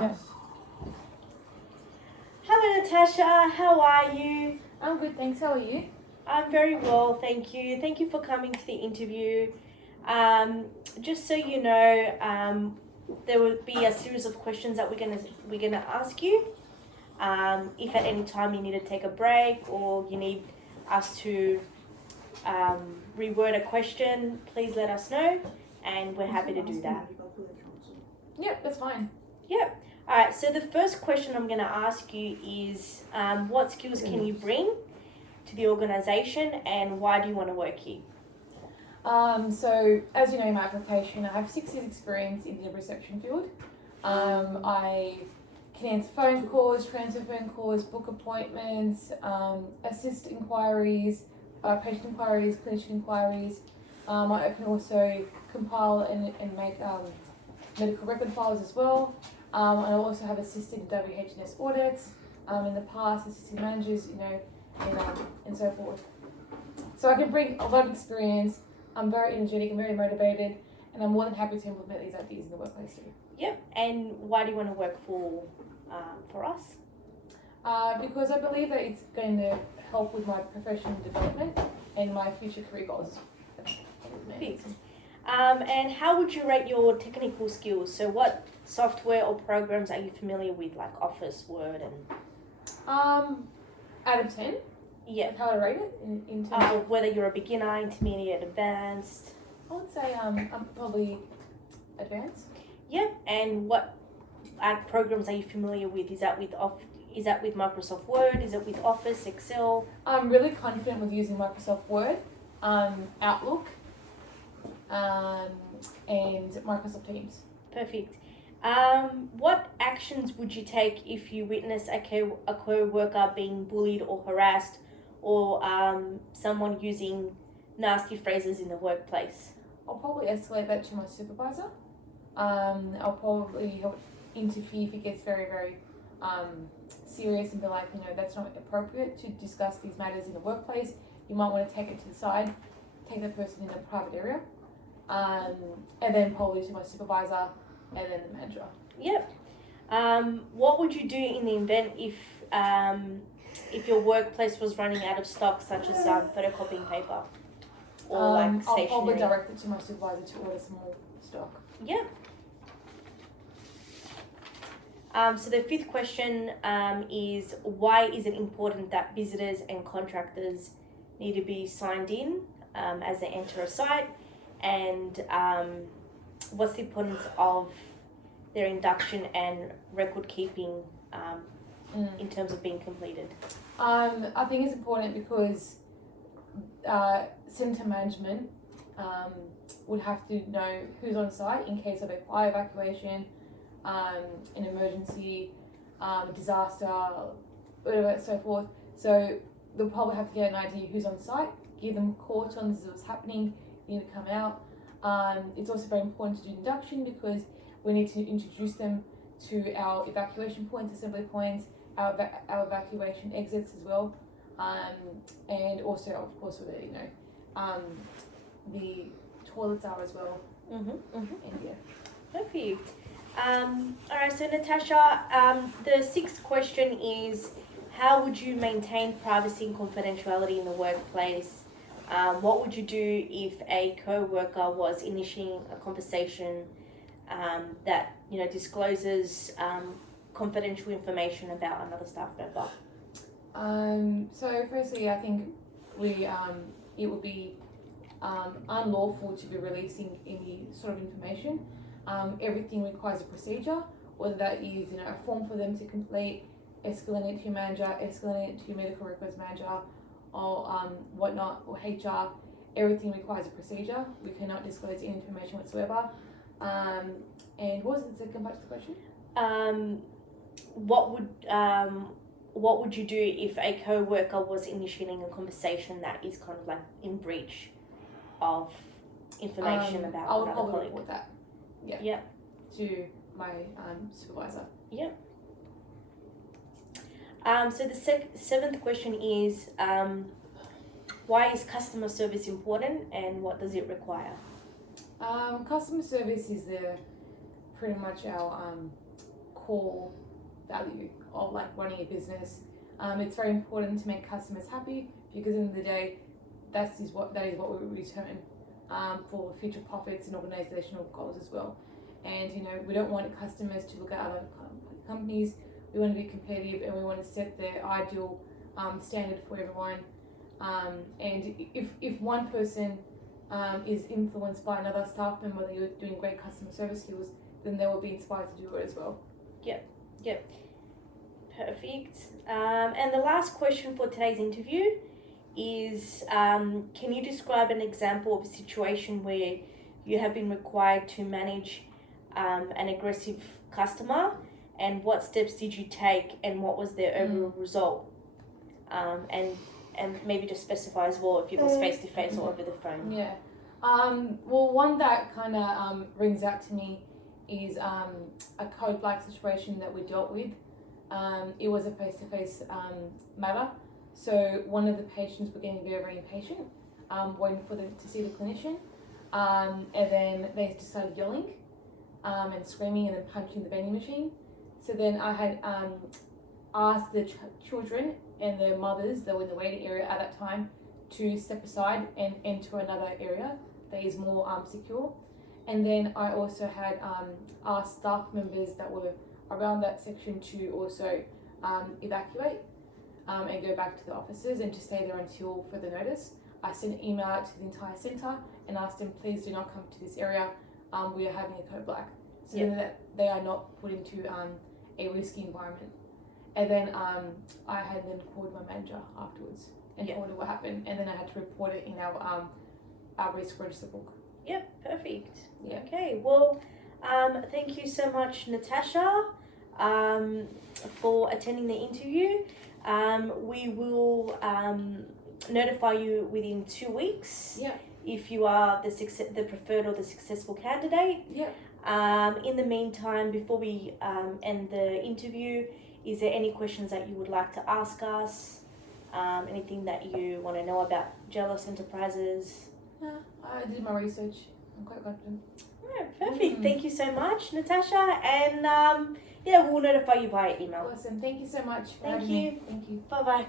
Yes. Hello, Natasha. How are you? I'm good, thanks. How are you? I'm very well, thank you. Thank you for coming to the interview. Just so you know, there will be a series of questions that we're gonna ask you. If at any time you need to take a break or you need us to reword a question, please let us know, and we're happy to do that. Yep, that's fine. Yep. All right. So the first question I'm going to ask you is, what skills can you bring to the organisation, and why do you want to work here? So as you know in my application, I have 6 years experience in the reception field. I can answer phone calls, transfer phone calls, book appointments, assist inquiries, patient inquiries, clinician inquiries. I can also compile and make medical record files as well. And I also have assisted in WHS audits in the past, assisting managers, and so forth. So I can bring a lot of experience. I'm very energetic and very motivated, and I'm more than happy to implement these ideas in the workplace too. Yep. And why do you want to work for us? Because I believe that it's going to help with my professional development and my future career goals. Perfect. And how would you rate your technical skills? So what software or programs are you familiar with, like Office, Word, and Out of 10. yeah, Like how I rate it in terms of whether you're a beginner, intermediate, advanced? I would say I'm probably advanced. Yep. And what programs are you familiar with? Is that with Microsoft Word? Is it with Office, Excel? I'm really confident with using Microsoft Word, Outlook, and Microsoft Teams. Perfect. What actions would you take if you witness a co-worker being bullied or harassed, or someone using nasty phrases in the workplace? I'll probably escalate that to my supervisor. I'll probably interfere if it gets very, very serious and be like, that's not appropriate to discuss these matters in the workplace. You might want to take it to the side, take the person in a private area, and then probably to my supervisor and then the manager. Yep. What would you do in the event if your workplace was running out of stock, such as photocopying paper or like stationery? I'll probably direct it to my supervisor to order some more stock. Yep. So the fifth question is, why is it important that visitors and contractors need to be signed in as they enter a site, and what's the importance of their induction and record keeping in terms of being completed? I think it's important because centre management would have to know who's on site in case of a fire evacuation, an emergency, disaster, whatever, so forth. So they'll probably have to get an idea who's on site, give them a call, tell them this is what's happening, you need to come out. It's also very important to do induction because we need to introduce them to our evacuation points, assembly points, our evacuation exits as well, and also, of course, where the toilets are as well. And yeah. Perfect. Alright, so Natasha, the sixth question is, how would you maintain privacy and confidentiality in the workplace? What would you do if a co-worker was initiating a conversation that discloses confidential information about another staff member? So firstly, I think it would be unlawful to be releasing any sort of information. Everything requires a procedure, whether that is a form for them to complete, escalating it to your manager, escalating it to your medical records manager, or whatnot, or HR. Everything requires a procedure. We cannot disclose any information whatsoever. And what was the second part of the question? What would you do if a co-worker was initiating a conversation that is kind of like in breach of information about I would another probably colleague? report that. Yeah. Yep. To my supervisor. Yep. So the seventh question is, why is customer service important, and what does it require? Customer service is pretty much our core value of like running a business. It's very important to make customers happy because at the end of the day, that is what we return for future profits and organizational goals as well. And you know, we don't want customers to look at other companies. We want to be competitive and we want to set the ideal standard for everyone. And if one person is influenced by another staff member that you're doing great customer service skills, then they will be inspired to do it as well. Yep. Perfect. And the last question for today's interview is, can you describe an example of a situation where you have been required to manage an aggressive customer, and what steps did you take and what was their overall result? And maybe just specify as well if it was face to face or over the phone. Yeah. Well, one that kind of rings out to me is a code black situation that we dealt with. It was a face-to-face matter. So one of the patients were getting very, very impatient, waiting for to see the clinician, and then they just started yelling and screaming and then punching the vending machine. So then I had asked the children and their mothers that were in the waiting area at that time to step aside and enter another area that is more secure. And then I also had asked staff members that were around that section to also evacuate and go back to the offices and to stay there until further notice. I sent an email out to the entire centre and asked them, please do not come to this area. We are having a code black. So that they are not put into a risky environment. And then I had then called my manager afterwards and told her what happened. And then I had to report it in our risk register book. Yep, perfect. Yeah. Okay, well, thank you so much, Natasha, for attending the interview. We will notify you within 2 weeks if you are the preferred or the successful candidate. In the meantime, before we end the interview, is there any questions that you would like to ask us? Anything that you want to know about Jealous Enterprises? No, I did my research. I'm quite confident. Alright, perfect. Thank you so much, Natasha. And we'll notify you via email. Awesome. Thank you so much for Thank having you. me. Thank you. Bye-bye.